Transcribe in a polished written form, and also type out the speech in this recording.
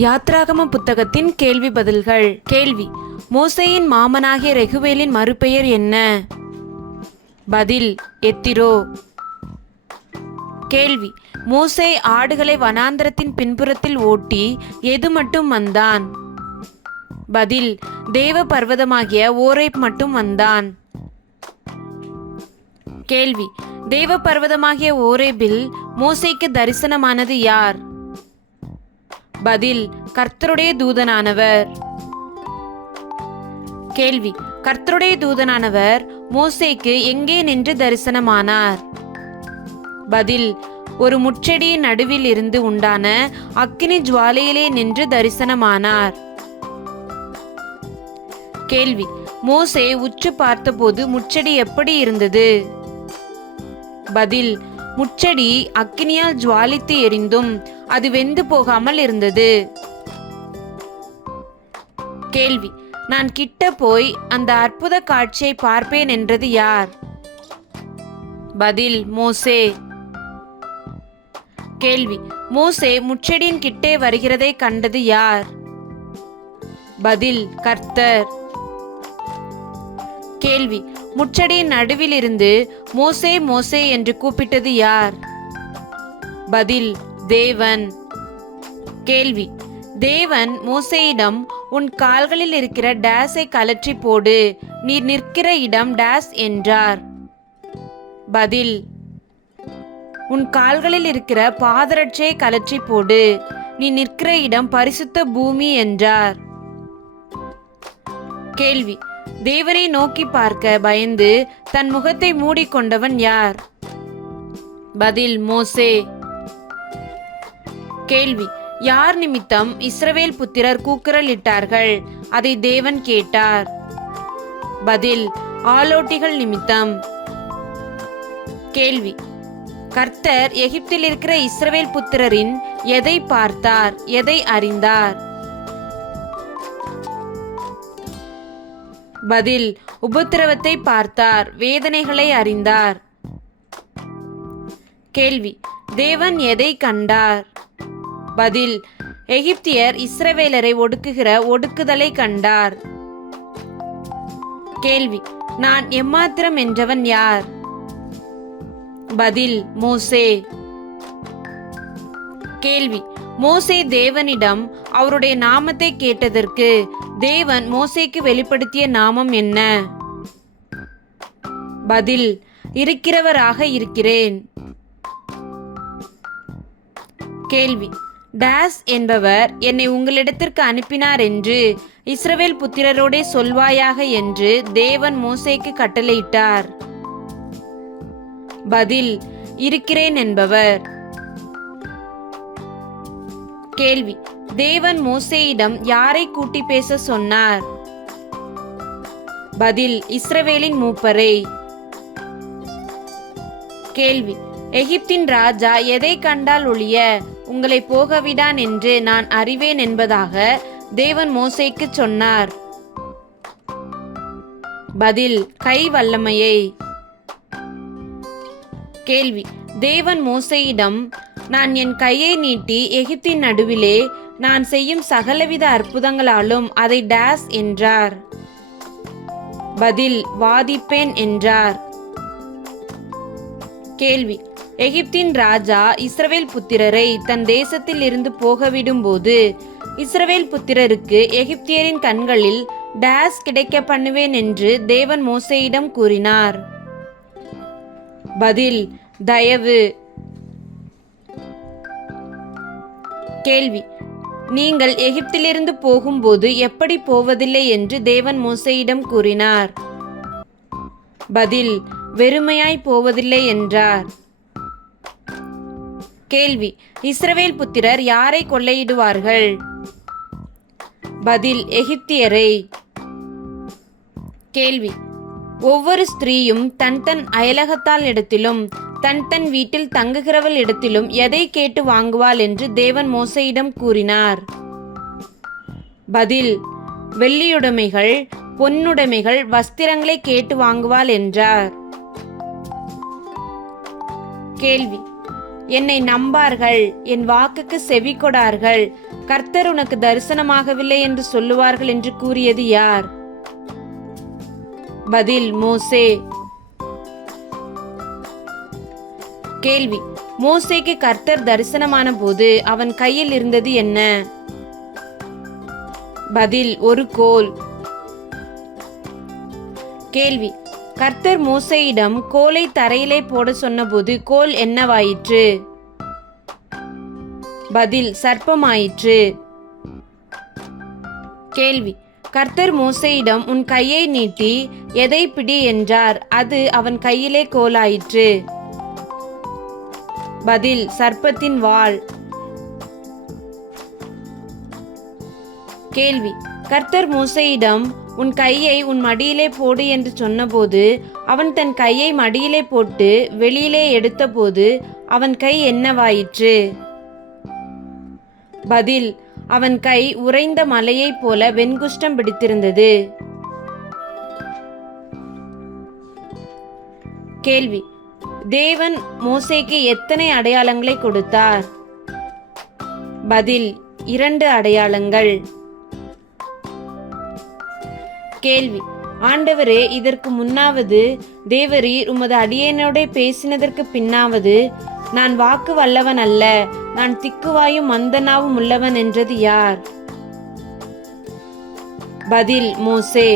யாத்ராகம புத்தகத்தின் கேள்வி பதில்கள். கேள்வி: மோசேயின் மாமனாகிய ரெகுவேலின் மறுபெயர் என்ன? பதில்: எத்திரோ. கேள்வி: மோசே ஆடுகளை வனாந்தரத்தின் பின்புறத்தில் ஓட்டி எது மட்டும் வந்தான்? பதில்: தேவ பர்வதமாகிய ஓரேப் மட்டும் வந்தான். கேள்வி: தேவ பர்வதமாகிய ஓரேபில் மோசேக்கு தரிசனமானது யார்? பதில்: கர்த்தருடைய தூதனானவர். கேள்வி: கர்த்தருடைய தூதனானவர் மோசேக்கு எங்கே நின்று தரிசனமானார்? பதில்: ஒரு முட்செடியின் நடுவில் இருந்து உண்டான அக்கினி ஜுவாலையிலே நின்று தரிசனமானார். கேள்வி: மோசே உற்று பார்த்தபோது முட்செடி எப்படி இருந்தது? பதில்: முட்செடி அக்கினியால் ஜுவாலித்து எரிந்தும் அது வெந்து போகாமல் இருந்தது. கேள்வி: நான் கிட்ட போய் அந்த அற்புத காட்சியை பார்ப்பேன் என்றது யார்? பதில்: மோசே. கேள்வி: மோசே முட்செடியின் கிட்டே வருகிறதை கண்டது யார்? பதில்: கர்த்தர். கேள்வி: முட்செடியின் நடுவில் இருந்து மோசே மோசே என்று கூப்பிட்டது யார்? பதில்: தேவன். கேள்வி: தேவன் மோசேயிடம் உன் கால்களில் இருக்கிற டேஸை கலற்றி போடு, நீ நிற்கிற இடம் டேஸ் என்றார். பதில்: உன் கால்களில் இருக்கிற பாதரட்சையை கலற்றி போடு, நீ நிற்கிற இடம் பரிசுத்த பூமி என்றார். கேள்வி: தேவனை நோக்கி பார்க்க பயந்து தன் முகத்தை மூடிக்கொண்டவன் யார்? பதில்: மோசே. கேள்வி: யார் நிமித்தம் இஸ்ரவேல் புத்திரர் கூக்குரலிட்டார்கள், அதை தேவன் கேட்டார்? பதில்: ஆலோட்டிகள் நிமித்தம். கேள்வி: கர்த்தர் எகிப்தில் இருக்கிற இஸ்ரவேல் புத்திரரின் எதை பார்த்தார், எதை அறிந்தார்? பதில்: உபத்திரவத்தை பார்த்தார், வேதனைகளை அறிந்தார். கேள்வி: தேவன் எதை கண்டார்? பதில்: எகிப்தியர் இஸ்ரவேலரை ஒடுக்குகிற ஒடுக்குதலை கண்டார். கேள்வி: நான் எம்மாத்திரம் என்றவன் யார்? பதில்: மோசே. கேள்வி: மோசே தேவனிடம் அவருடைய நாமத்தை கேட்டதற்கு தேவன் மோசேக்கு வெளிப்படுத்திய நாமம் என்ன? பதில்: இருக்கிறவராக இருக்கிறேன். கேள்வி: டேஸ் என்பவர் என்னை உங்களிடத்திற்கு அனுப்பினார் என்று இஸ்ரவேல் புத்திரரோடே சொல்வாயாக என்று தேவன் மோசேக்கு கட்டளையிட்டார். பதில்: இருக்கிறேன் என்பவர். கேள்வி: தேவன் மோசேயிடம் யாரை கூட்டி பேச சொன்னார்? பதில்: இஸ்ரவேலின் மூப்பரை. கேள்வி: எகிப்தின் ராஜா எதை கண்டால் ஒழிய உங்களை போகவிடான் என்று நான் அறிவேன் என்பதாக தேவன் மோசேக்கு சொன்னார்? பதில்: கை வல்லமையை. கேள்வி: தேவன் மோசேயிடம் நான் என் கையை நீட்டி எகிப்தின் நடுவிலே நான் செய்யும் சகலவித அற்புதங்களாலும் அதை டேஸ் என்றார்? பதில்: வாதிப்பேன் என்றார். கேள்வி: எகிப்தின் ராஜா இஸ்ரவேல் புத்திரரை தன் தேசத்தில் இருந்து போகவிடும் போது இஸ்ரவேல் புத்திரருக்கு எகிப்தியரின் கண்களில் டேஸ் கிடைக்க பண்ணுவேன் என்று தேவன் மோசேயிடம் கூறினார்? பதில்: தயவு. கேள்வி: நீங்கள் எகிப்திலிருந்து போகும்போது எப்படி போவதில்லை என்று தேவன் மோசேயிடம் கூறினார்? பதில்: வெறுமையாய் போவதில்லை என்றார். கேள்வி: இஸ்ரவேல் புத்திரர் யாரை கொள்ளையிடுவார்கள்? பதில்: எகிப்தியரை. கேள்வி: ஒவ்வொரு ஸ்திரீயும் தன் தன் அயலகத்தால் இடத்திலும் தன் தன் வீட்டில் தங்குகிறவள் இடத்திலும் எதை கேட்டு வாங்குவாள் என்று தேவன் மோசேயிடம் கூறினார்? பதில்: வெள்ளியுடைமைகள், பொன்னுடைமைகள், வஸ்திரங்களை கேட்டு வாங்குவாள் என்றார். கேள்வி: என்னை நம்பார்கள், என் வாக்குக்கு செவி கொடார்கள், கர்த்தர் உனக்கு தரிசனமாகவில்லை என்று சொல்லுவார்கள் என்று கூறியது யார்? பதில் மோசே. கேள்வி: மோசேக்கு கர்த்தர் தரிசனமான போது அவன் கையில் இருந்தது என்ன? பதில் ஒரு கோல். கேள்வி: கர்த்தர் மோசேயிடம் கோலை தரையிலே போட சொன்னபோது கோல் என்னவாயிற்று? பதில் சர்ப்பமாயிற்று. கேள்வி: கர்த்தர் மோசேயிடம் உன் கையை நீட்டி எதை பிடி என்றார், அது அவன் கையிலே கோலாயிற்று? பதில் சர்ப்பத்தின் வால். கேள்வி: கர்த்தர் மோசேயிடம் உன் கையை உன் மடியிலே போடு என்று சொன்னபோது அவன் தன் கையை மடியிலே போட்டு வெளியிலே எடுத்தபோது அவன் கை என்னவாயிற்று? பதில் அவன் கை உறைந்த மலையைப் போல வெண்குஷ்டம் பிடித்திருந்தது. கேள்வி: தேவன் மோசேக்கு எத்தனை அடையாளங்களை கொடுத்தார்? பதில் 2 அடையாளங்கள். கேள்வி: ஆண்டவரே, இதற்கு முன்னாவது தேவரீர் உமது அடியேனோடே பேசினதற்கு பின்னாவது நான் வாக்கு வல்லவன் அல்ல, நான் திக்குவாயும் மந்தனாவும் உள்ளவன் என்றது யார்? பதில் மோசே.